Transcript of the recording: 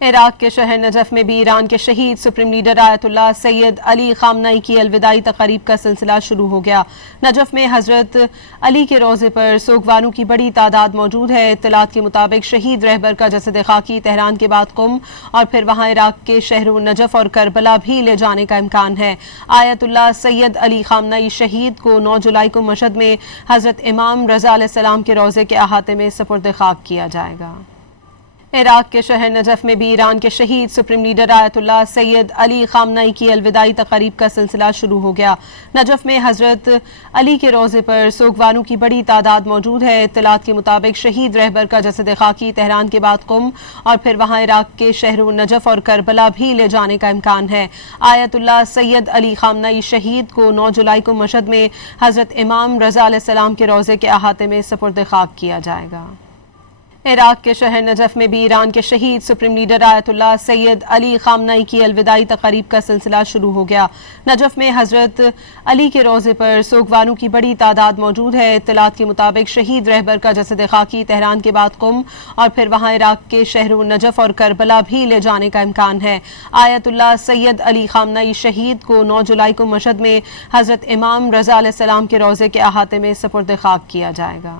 عراق کے شہر نجف میں بھی ایران کے شہید سپریم لیڈر آیت اللہ سید علی خامنئی کی الوداعی تقاریب کا سلسلہ شروع ہو گیا۔ نجف میں حضرت علی کے روضے پر سوگواروں کی بڑی تعداد موجود ہے۔ اطلاعات کے مطابق شہید رہبر کا جسد خاکی تہران کے بعد قم اور پھر وہاں عراق کے شہروں نجف اور کربلا بھی لے جانے کا امکان ہے۔ آیت اللہ سید علی خامنئی شہید کو 9 جولائی کو مشہد میں حضرت امام رضا علیہ السلام کے روضے کے احاطے میں سپرد خاک کیا جائے گا۔ عراق کے شہر نجف میں بھی ایران کے شہید سپریم لیڈر آیت اللہ سید علی خامنئی کی الوداعی تقاریب کا سلسلہ شروع ہو گیا۔ نجف میں حضرت علی کے روضے پر سوگواروں کی بڑی تعداد موجود ہے۔ اطلاعات کے مطابق شہید رہبر کا جسد خاکی تہران کے بعد قم اور پھر وہاں عراق کے شہروں نجف اور کربلا بھی لے جانے کا امکان ہے۔ آیت اللہ سید علی خامنئی شہید کو 9 جولائی کو مشہد میں حضرت امام رضا علیہ السلام کے روضے کے احاطے میں سپرد خاک کیا جائے گا۔ عراق کے شہر نجف میں بھی ایران کے شہید سپریم لیڈر آیت اللہ سید علی خامنئی کی الوداعی تقاریب کا سلسلہ شروع ہو گیا۔ نجف میں حضرت علی کے روضے پر سوگواروں کی بڑی تعداد موجود ہے۔ اطلاعات کے مطابق شہید رہبر کا جسد خاکی تہران کے بعد قم اور پھر وہاں عراق کے شہروں نجف اور کربلا بھی لے جانے کا امکان ہے۔ آیت اللہ سید علی خامنئی شہید کو 9 جولائی کو مشہد میں حضرت امام رضا علیہ السلام کے روضے کے احاطے میں سپرد خاک کیا جائے گا۔